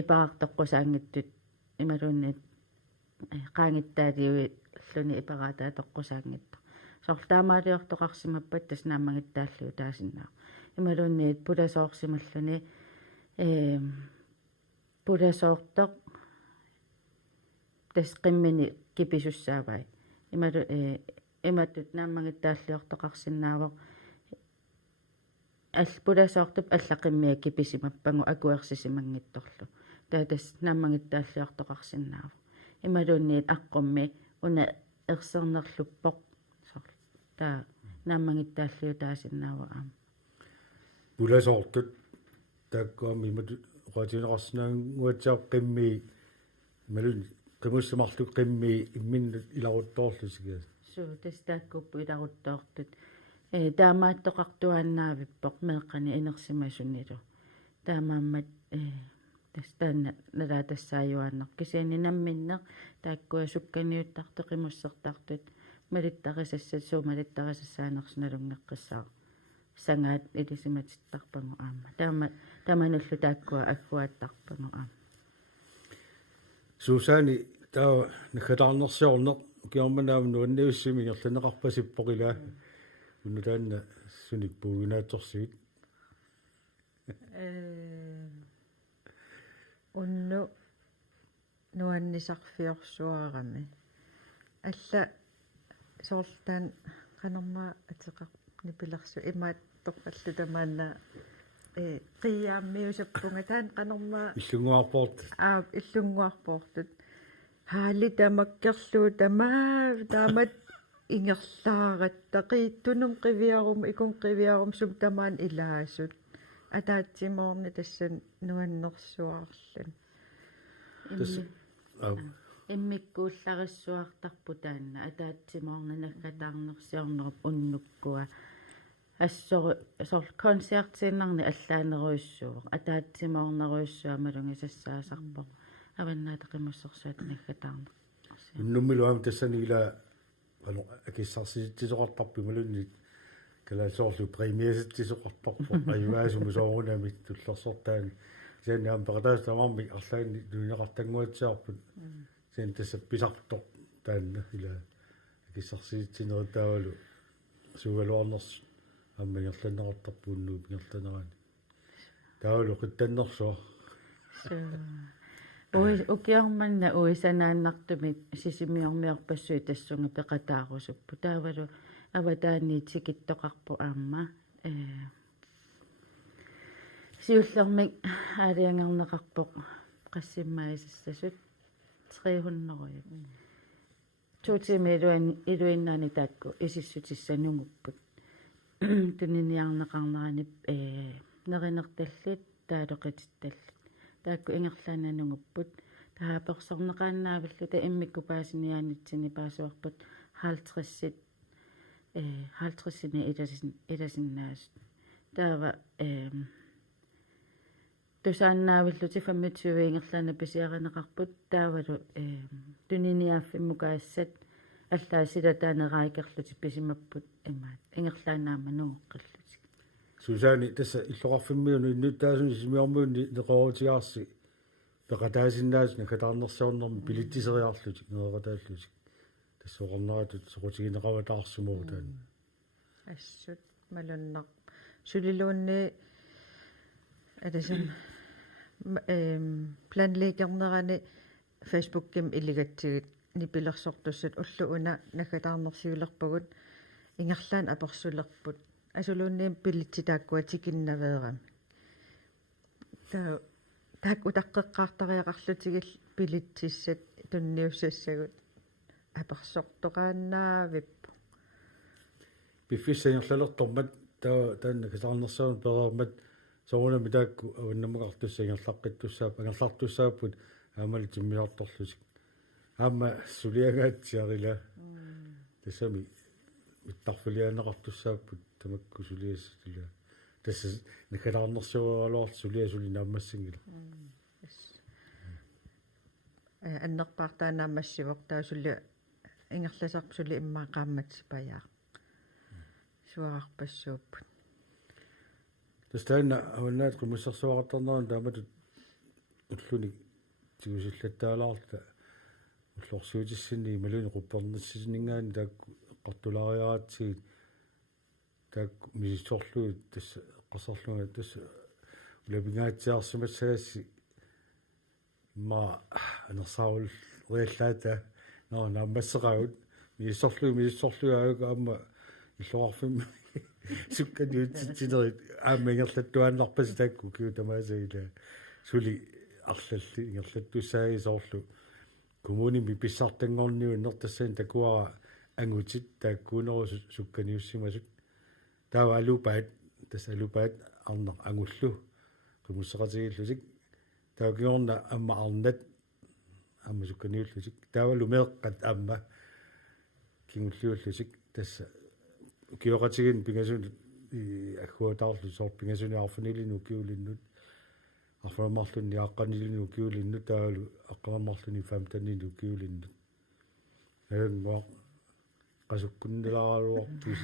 ипаартоққусаангиттут ималуунниит qaangittaaliuit lluni iparataa toqqusaaнгittu soortaamaaliortoqarsimappat tas naammagittaalliu taasinnaa imaluunniit pulasoorsimalluni pulasoortoq tas qimmini kipisussaavai imalu imattut naammagittaalliortoqarsinnaavoq пуласоортуп аллақиммиа киписимаппагу акуерсисимангитторлу таатас нааммагиттааллиортоқарсинаава ималуунниит аққумми уна ерсернерлуппоқ сор таа нааммагиттааллиу таасиннаава аама пуласоортут тааккуами имату оqatineqarsinaaguatsaaq qimmi малун qimусsamарлук qimmi имминнут иларутторлусига суу тас тааккуппу иларуттоортут таамааттоқартуаннаавиппоқ меэққани инерсимасунилу таамааммат тастаана налаатассааюааннар кисиани намминнеқ тааккуа сукканиуттартеқимуссертартут малиттарисассат суумалиттарисассаанерсиналунгеққиссаа сангаат илисиматиттарпагу аама таамануллу тааккуа аккуааттарпагу аама сусаани таа нахатаарнерсиорнеқ киорманааву нуанниуссими ингерланеқарпасиппоқила унутаанна суник пуугинааторсигит унну нуаннисарфиорсуарами алла соорлтаан канармаа атеқар нипилерсу имааттоқаллу тамаанна қиааммиусаппунга таан канармаа иллунгуарпорт иллунгуарпортут хаали тамаккерлуу таамат ингерлааратта қииттунум қивиарум икун қивиарум сум тамаан илаасут атаатсимоорни тассан нуаннерсуарлун иммиккууллариссуартарпу таанна атаатсимоорна наггатаарнерсиорнеруп уннуккуа ассори сор концертиннарни аллаанеруйссууа атаатсимоорнеруйссуамалунгисассаасарпо аваннаатеқимуссерсуат наггатаарнер уннуммилуам тассанигила ано акиссарситсисоқартарпи малунни калаасоорлу премиаситсисоқартарпо аюаасуму соорунами туллерсортаани сианниам пеқатаас тамарми арлаани дуинеқартангуатсиарпут сиан тассапписарто таанна ила акиссарситсинерутаавалу сугалуарнерс аммагерланнеқартарпууннуу пингерланерани таавалу қиттаннерсуа укиарманна уисанааннартумик сисимиормиорпассуи тассунга пеқатаарусуппу таавалу аватаани тикиттоқарпу аама сиуллермик аалиангернеқарпоқ qassimmaaissassut 300 tuutimi iluinnaani taakku isissutissannungupпут tuniniarneqarneranip nerinertallut taaloqatittallut taakku ingerlaananungupпут taapersorneqaannaavilluta immikkupaasiniaanitsini paasuarput 50-sit 50-sini ilasinnaasut taava tusaannaavilluti 25 ingerlaana pisiaranеqarput taavalu tuniniaaffimukaassat аллаасилатаанерааикерлути писимаппут имаат ингерлаанаамануоққиллути Susanne tässä illoqarfimmiunu innuttaasuni simiormuunni neqorutiarsi peqataasinnaasu nakataarnersiornermi pilittiseriarluti neeqataalluti tassoqarneratut soqutigineqavataarsumugu taan assut malunneq suliluunni alasam planleekernerani Facebook-kim iligatsigit nipilersortussat ulluuna nakataarnersiulerpagut ingerlaan apersulerput asuluunniim pillitsitaakkua tikinnaveerami taakku taqqeqqaartariaqarlutigil pillitsissat tunniussassagut apersortoqaannaavippu piffissangerlalertormat taannakataarnersiorn pereermat soorunami taakku avannamaqartussangerlaqqittussaap angerlartussaaput aamali timmiartorlusik аама сулиагааtsiarila тассами иттарфилианеқартуссааппут тамакку сулиассатила тасса накалаарнерсуаралуар сулиасули нааммассангила аннерпаартаанаамассивоқ таасулли ингерласарп сули иммаақаамматсипаяа суарарпассууппут тастаана аваннаат қумуссарсуақартарнеран тааматут уллуни тигусиллаттаалаарта уллорсуутиссини малуни quppernersisinningaani taakku qartulaariaraatsigit taakku misissorluut tassa qassarlunga tassa ulapingaatsiarsumassagасsi ma anersaarul riallaata naammasseqagut misissorlu aayuka aamma иллоqarfimmi sukkaniutsinerit aamma ingerlattuaannarpasi taakku kiutamaasagila suli arlalli ingerlattussaagi soorlu kommunimi pissartangorniu nertassain takuara angutit taakkuuneru sukkaniussimasut taava alupaat tassa alupaat arner angullu qimusseqatigillusik taakigorna amma arnat amma sukkaniullusik taava lumeeqqat amma kingulliullusik tassa kioqatigin pingasun akkuataarlu soor pingasuni arfunilinu kiulinnut арфамарлунни ааққанилину киулинну таалу аққамарлуни фамтаннину киулинну ангуа qasukkunnilaaruartus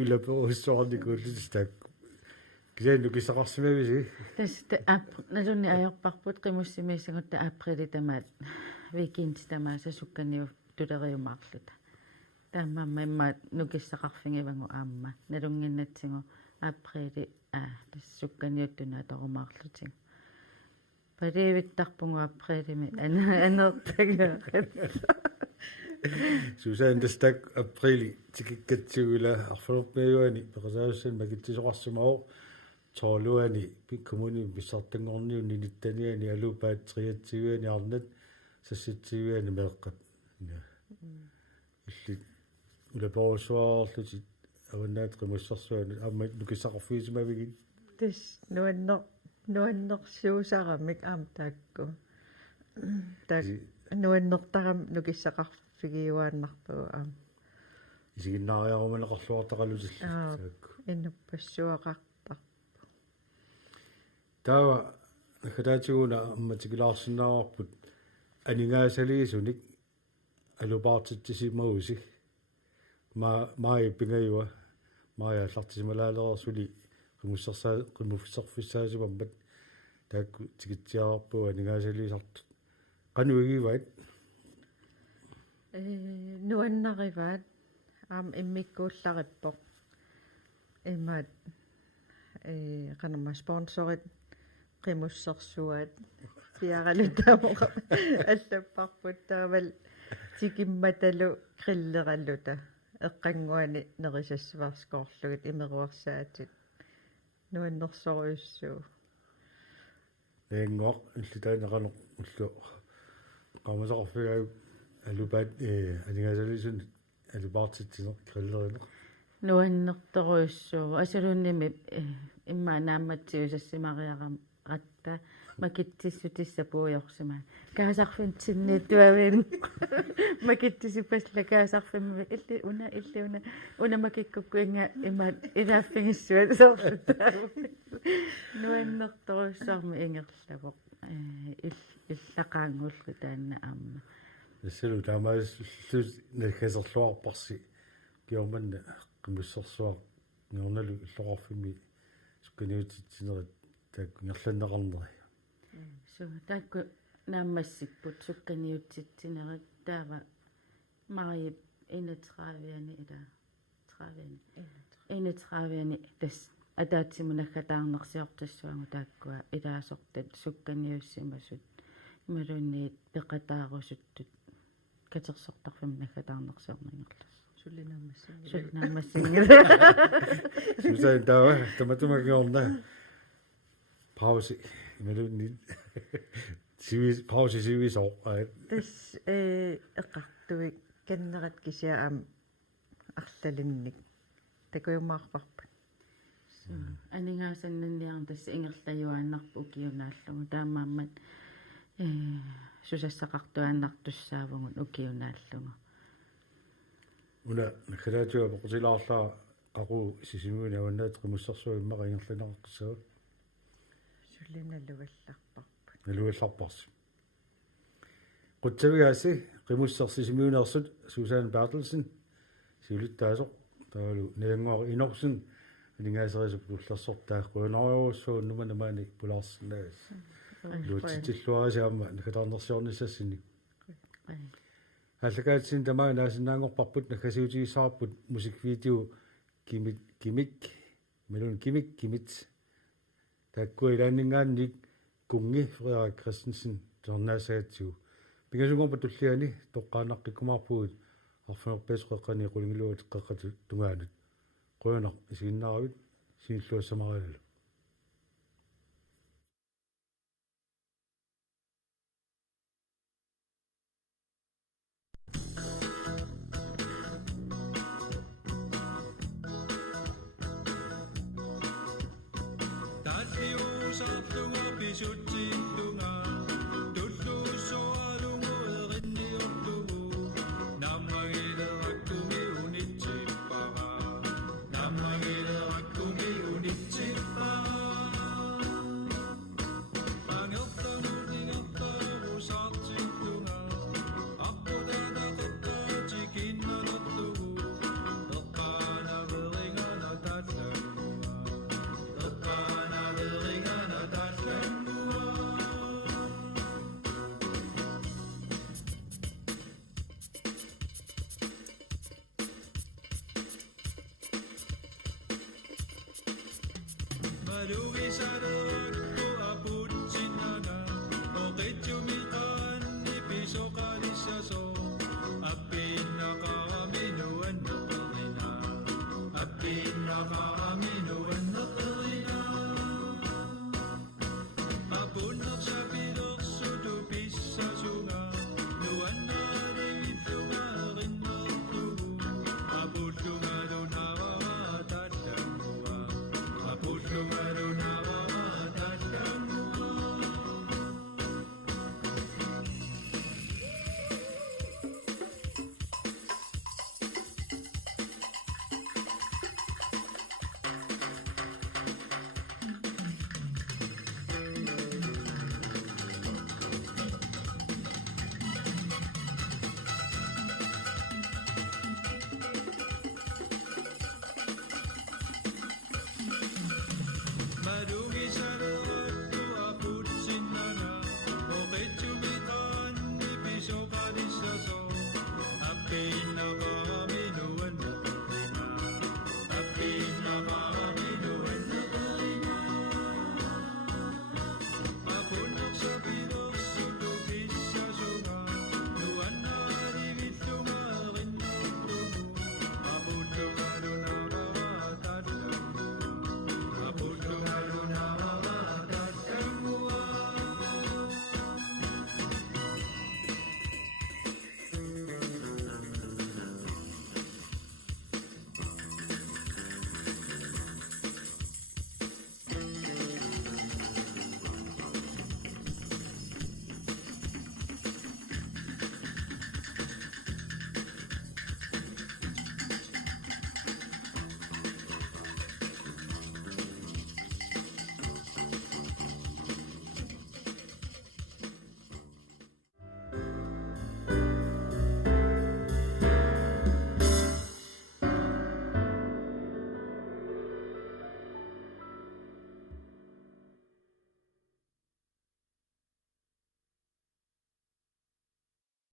улапоуссоорни кууллистак кисаанну кисақарсимависи таста ап налунни аёрпарпут қимуссимиссагутта априли тамаат викинд тамааса сукканиу тулериумаарлута таамаама иммаат нукиссақарфингивангу аама налунгиннатсигу априли тассукканиуттуна торумаарлутиг палевиттарпугу априлими анертагиақат Susan дастак априли тикиккатсигула арфалерпиуани пеқасауссан макитсисоқарсумао тоолуани пиккомуни писсартангорниу ниниттаниани алупаат триатсигуани арнат сасситсигуани меэққат илли улапоусуаарлути аваннаат қимуссарсуани аама нукиссақарфиисимавигит тис нуаннерсуусарамик аам таакку таак нуаннертарам нукиссақарфигиуааннарпугу аам исигиннаариаруманеқарлуартақалутилла таакку иннуппассуақартар таава накатаатигуна амматикилаарсинаарпут анингаасалиисуник алупаартиттисимауси маи пингаюа маи аллартисималаалерсули qimmuffissarfissaasumammat taakku tikitsiarpua anингаасалиисарт qanuigivait нуаннариваат аам иммиккууллариппоқ имаат qanama sponsorit qimmussерсуаат пиаралутаамоqa аллаппарпут таавал тикимматалу криллераллута эққангуани нерисассаварскоорлугит имеруарсаатит нуаннерсориуссуу энгор иллитаинеқанеқ уллу qamасақарфигаа алупаат анигасалисун алупаартитсинеқ криллеринеқ нуаннерторуйссуу асалуунними имма наамматсиусассимариарам ратта макиттиссутиссапуйорсима каасарфин тинниттуавин макиттисиппасла каасарфимми уна макиккуккуинга имма илааффигиссуат соорлута нуаннерторуйссаарми ингерлавоқ иллақаангуллу таанна аама нассалу таамаас нахасерлуарпарси киорманна qimmussarsuaq ngornalu illoqarfimi sukaniutitsineret taakkunerlanneqarneri таакку нааммассиппут сукканиутситсинерит таава марип 31 тас атаатсимунаггатаарнерсиортассуангу тааккуа илаасортат сукканиуссимасут ималуунниит пеқатаарусуттут катерсортарфим наггатаарнерсиорнингерлас суллинаамассингила сусай таава таматумагиорна пауси ималуунни сивис пауси сивисоо тас эққартуик каннерат кисиаам арлалинник такуйумаарпарпа анингаасаннанниарн тасса ингерлаюааннарпу укиунааллугу таамааммат сусассақартуааннартуссаавгун укиунааллугу уна накалаатуа поқутилаарлаа қақу сисимуни аваннаат қимуссарсуиммаqa ингерланеққиссаа суллиналугалларпарпа налуалларпарси қутсавиааси қимуссарсисимуунеерсут Susan Bertelsen сиулиттаасоқ таалу неангуар инорсин нингаасерисуп туллерсортааққуйнериуссуу нуманамаани пулаарсинаас луутитиллуарисиамма накатаарнерсиорниссассини аллагаатсин тамаа наасиннаангорпарпут накасиутигисаарпут мусиквидео кимик мелун кимит таккуилааннингаанник кунги Frederik Christensen торнасаатсуу пигасунгорпа туллиани тоққаанаққиккумаарпугут арфунерпаасқеққани қулингилуут қеққату тунгаанут қуйнақ исигиннаравит сииллуассамаралу Apin naka